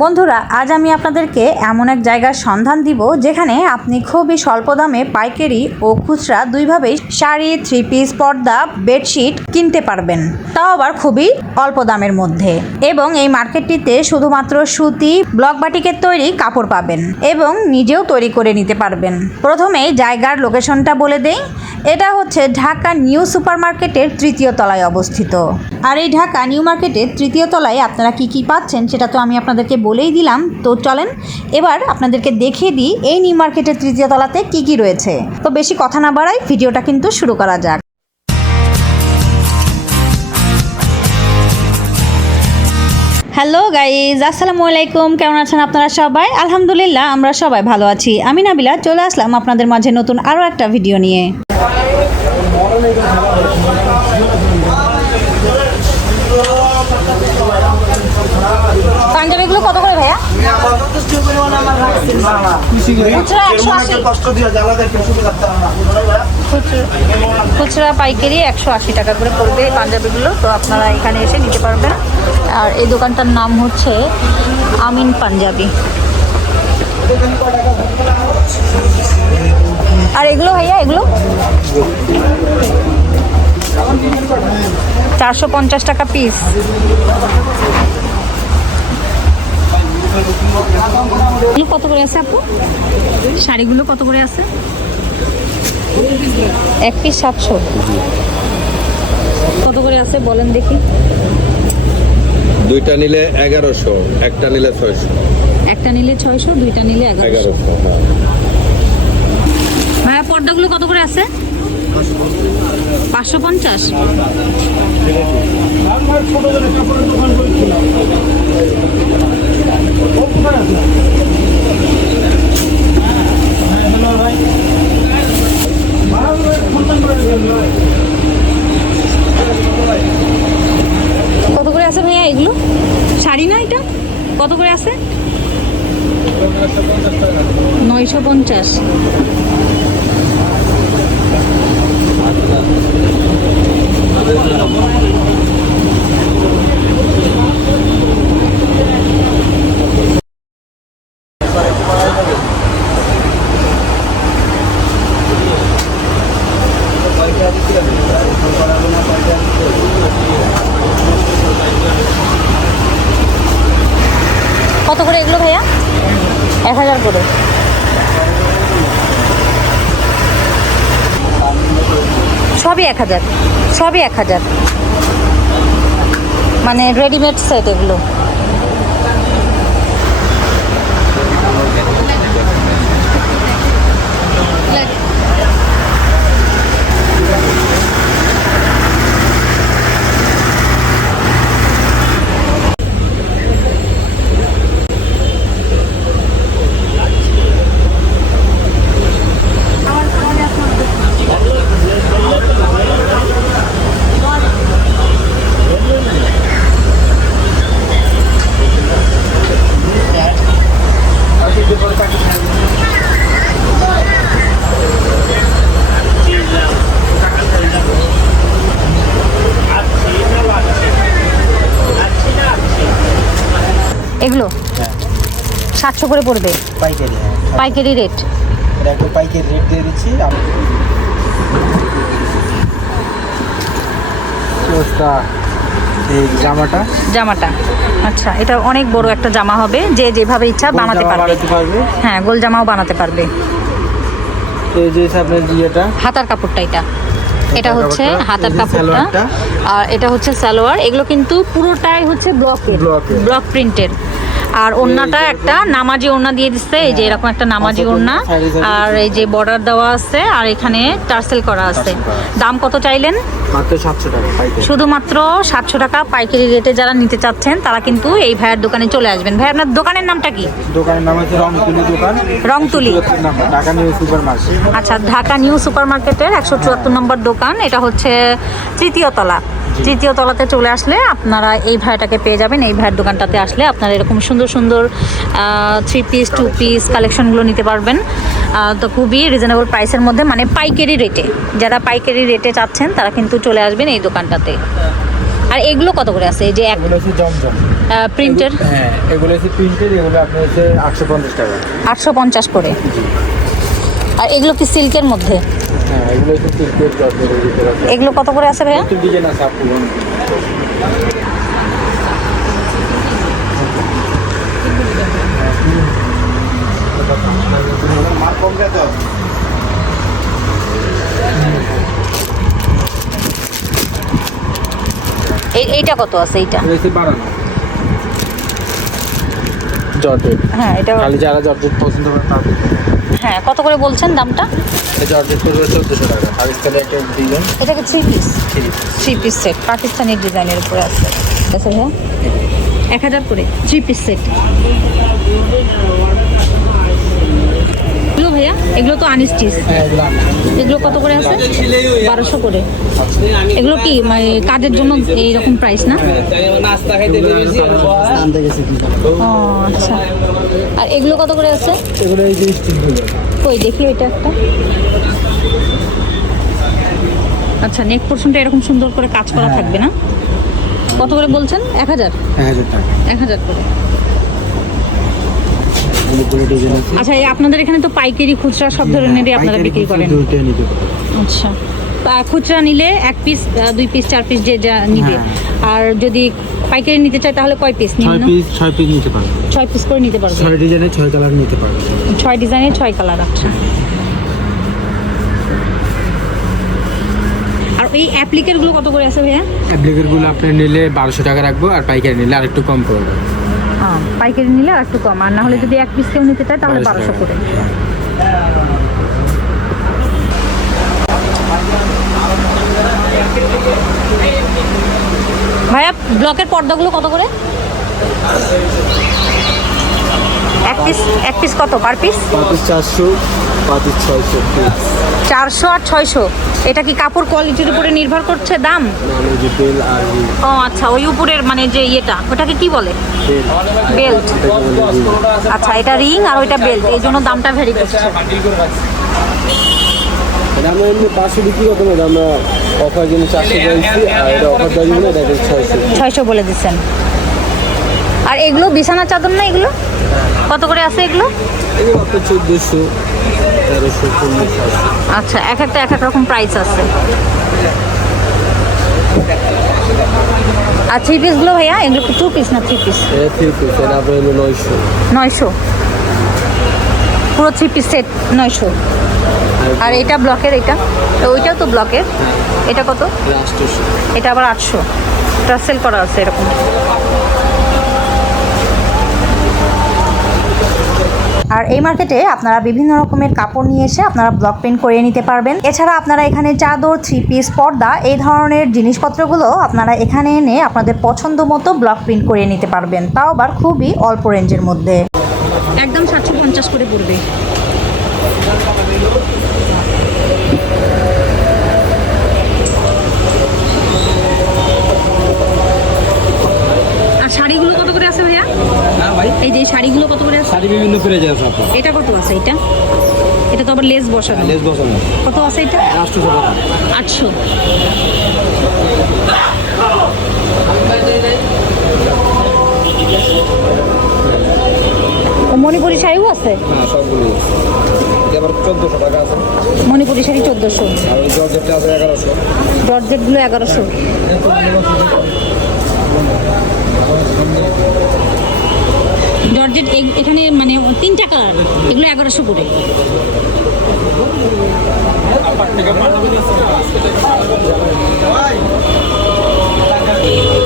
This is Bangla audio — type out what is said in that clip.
বন্ধুরা, আজ আমি আপনাদেরকে এমন এক জায়গার সন্ধান দিব যেখানে আপনি খুবই স্বল্প দামে পাইকারি ও খুচরা দুইভাবেই শাড়ি থ্রি পিস পর্দা বেডশিট কিনতে পারবেন। তাও আবার খুবই অল্প দামের মধ্যে। এবং এই মার্কেটটিতে শুধুমাত্র সুতি ব্লক বাটিকের তৈরি কাপড় পাবেন এবং নিজেও তৈরি করে নিতে পারবেন। প্রথমে জায়গার লোকেশনটা বলে দেই। এটা হচ্ছে ঢাকা নিউ সুপার মার্কেটের তৃতীয় তলায় অবস্থিত। আর এই ঢাকা নিউ মার্কেটের তৃতীয় তলায় আপনারা কি কি পাচ্ছেন সেটা তো আমি আপনাদেরকে বলেই দিলাম। তো চলেন, এবার আপনাদেরকে দেখিয়ে দিই এই নিউ মার্কেটের তৃতীয় তলাতে কি কি রয়েছে। তো বেশি কথা না বাড়াই, ভিডিওটা কিন্তু শুরু করা যাক। হ্যালো গাইজ, আসসালামু আলাইকুম। কেমন আছেন আপনারা সবাই? আলহামদুলিল্লাহ, আমরা সবাই ভালো আছি। আমি নাবিলা, চলে আসলাম আপনাদের মাঝে নতুন আরও একটা ভিডিও নিয়ে। পাঞ্জাবিগুলো কত করে ভাইয়া? খুচরা একশো আশি। খুচরা পাইকারি একশো আশি টাকা করে পড়বে এই পাঞ্জাবিগুলো তো আপনারা এখানে এসে নিতে পারবেন। আর এই দোকানটার নাম হচ্ছে আমিন পাঞ্জাবি। আর এগুলো ভাইয়া এগুলো? চারশো পঞ্চাশ টাকা পিস। কত করে আছে আপু? শাড়িগুলো কত করে আছে? এক পিস সাতশো। কত করে আছে বলেন দেখি। দুইটা নিলে এগারোশো একটা নিলে ছয়শো। একটা নিলে ছয়শো দুইটা নিলে এগারোশো হ্যাঁ। ভাইয়া পর্দাগুলো কত করে আছে? পাঁচশো পঞ্চাশ। কত করে আছে ভাইয়া এগুলো? শাড়ি না এটা? কত করে আছে? নয়শো পঞ্চাশ। কত করে এগুলো ভাইয়া? এক হাজার করে। সবই এক হাজার। সবই এক হাজার। মানে রেডিমেড সেট এগুলো। সাতশো করে পড়বে। পাইকারি হ্যাঁ। পাইকারি রেট পাইকারি রেট দিয়ে দিচ্ছি। জামাটা। জামাটা। আচ্ছা এটা অনেক বড় একটা জামা হবে। যে যেভাবে ইচ্ছা বানাতে পারবে। হ্যাঁ গোল জামাও বানাতে পারবে। এই যে আপনার হাতার কাপড়টা এটা। এটা হচ্ছে হাতার কাপড়টা। আর এটা হচ্ছে সালোয়ার। এগুলো কিন্তু পুরোটাই হচ্ছে ব্লকের। ব্লকের। ব্লক প্রিন্টের। আর ওড়নাটা একটা নামাজি ওড়না দিয়ে দিচ্ছে। এই যে এরকম একটা নামাজি ওড়না। আর এই যে বর্ডার দেওয়া আছে আর এখানে টার্সেল করা আছে। দাম কত চাইলেন? মাত্র সাতশো টাকা পাইকারি। শুধুমাত্র সাতশো টাকা পাইকারি রেটে যারা নিতে চাচ্ছেন তারা কিন্তু এই ভাইয়ের দোকানে চলে আসবেন। ভাই আপনার দোকানের নামটা কি? দোকানের নাম হচ্ছে রংতুলি দোকান। Rangtuli. Dhaka new super market আচ্ছা ঢাকা নিউ সুপার মার্কেটের একশো চুয়াত্তর নম্বর দোকান। এটা হচ্ছে তৃতীয় তলা। তৃতীয় তলাতে চলে আসলে আপনারা এই ভাইটাকে পেয়ে যাবেন এই ভাইয়ের দোকানটাতে আসলে আপনারা এরকম সুন্দর সুন্দর থ্রি পিস টু পিস কালেকশনগুলো নিতে পারবেন। তো খুবই রিজনেবল প্রাইসের মধ্যে মানে পাইকারি রেটে যারা পাইকারি রেটে চাচ্ছেন তারা কিন্তু চলে আসবেন এই দোকানটাতে। আর এগুলো কত করে আছে? এই যে এক এগুলো হচ্ছে জমজম। প্রিন্টের হ্যাঁ এগুলো হচ্ছে আপনার হচ্ছে টাকা। করে। আর এগুলো কি সিল্কের মধ্যে? এগুলো জর্জেটের এগুলো কত করে আছে ভাইয়া? এইটা কত আছে? এইটা? জর্জেট হ্যাঁ এটা খালি যারা জর্জেট পছন্দ করে হ্যাঁ কত করে বলছেন দামটা? এটা অর্ডার করবে চোদ্দোশো টাকা। পাকিস্তানি একটা ডিজাইন। এটা কি three piece three piece set Pakistani ডিজাইনের উপরে আছে। আচ্ছা এক হাজার করে থ্রি পিস সেট ভাইয়া? এগুলো তো আনস্টিচ এগুলো কত করে আছে? বারোশো করে। এগুলো কি মানে কাজের জন্য এইরকম প্রাইস না? ও আচ্ছা। আর এগুলো কত করে আছে? কই দেখি এটা একটা। আচ্ছা নেক পোর্শনটা এরকম সুন্দর করে কাজ করা হ্যাঁ। থাকবে না? কত করে বলছেন? এক হাজার? এক হাজার করে। এগুলো ডিজাইন আছে আচ্ছা আপনাদের এখানে তো পাইকারি খুচরা সব ধরনেরই আপনারা বিক্রি করেন। আচ্ছা। খুচরা নিলে এক পিস দুই পিস চার পিস যে যা নিবে। হ্যাঁ। আর যদি পাইকারি নিতে চায় তাহলে কয় পিস ছয় নিম্ন পিস ছয় পিস নিতে পারবে ছয় পিস করে নিতে পারবে ছয় ডিজাইনে ছয় কালার নিতে পারবে ছয় কালার আচ্ছা। আর এই অ্যাপ্লিকেরগুলো কত করে আছে ভাইয়া? অ্যাপ্লিকেরগুলো আপনি নিলে বারোশো টাকা রাখব আর পাইকারি নিলে আর একটু কম পড়বে। হ্যাঁ পাইকারি নিলে আর একটু কম। আর না হলে যদি এক পিস কেউ নিতে চায় তাহলে বারোশো করে। ভাইয়া ব্লকের পর্দাগুলো কত করে? এক পিস এক পিস কত পার পিস চারশো পাঁচ ছয়শো চারশো আর ছয়শো। এটা কি কাপড় কোয়ালিটির উপরে নির্ভর করছে দাম? মানে ও আচ্ছা ওই উপরের মানে যে ইয়েটা ওটাকে কি বলে? বেল্ট। আচ্ছা এটা রিং আর ওইটা বেল্ট এই জন্য দামটা ভেরি করছে। এটা আমরা এমনি পাঁচশো বিক্রি করতে না আমরা অফার জন্য চারশো বলছি আর এটা অফার দেওয়ার জন্য এটা ছয়শো। ছয়শো বলে দিচ্ছেন। আর এগুলো বিছানা চাদর না এগুলো? কত করে আছে এগুলো? চোদ্দোশো তেরোশো আচ্ছা এক একটা এক এক রকম প্রাইস আছে। আর থ্রি পিসগুলো ভাইয়া এগুলো টু পিস না থ্রি পিস এটা থ্রি পিস এটা আপনার হলো নয়শো। নয়শো। পুরো থ্রি পিস সেট নয়শো। আর এটা ব্লকের এটা? ওইটাও তো ব্লকের এটা কত? এটা আবার আটশো। টাসেল করা আছে এরকম। আর এই মার্কেটে আপনারা বিভিন্ন রকমের কাপড় নিয়ে এসে আপনারা ব্লক প্রিন্ট করিয়ে নিতে পারবেন। এছাড়া আপনারা এখানে চাদর থ্রি পিস পর্দা এই ধরনের জিনিসপত্রগুলো আপনারা এখানে এনে আপনাদের পছন্দ মতো ব্লক প্রিন্ট করিয়ে নিতে পারবেন। তাও আবার খুবই অল্প রেঞ্জের মধ্যে। একদম সাতশো পঞ্চাশ করে পড়বে। যায় সব। এটা কত আছে এটা? এটা তো আবার লেস বসানো। লেস বসানো। কত আছে এটা? আটশোশো টাকা। আটশো। মণিপুরি শাড়িও আছে? হ্যাঁ সবগুলি। আবার চোদ্দোশো টাকা আছে। মণিপুরি শাড়ি চোদ্দোশো। আর ওই জর্জেটটা আছে এগারোশো। জর্জেটগুলো এগারোশো। জর্জেট এখানে মানে তিনটা কালার এগুলো এগারোশো করে Thank করে।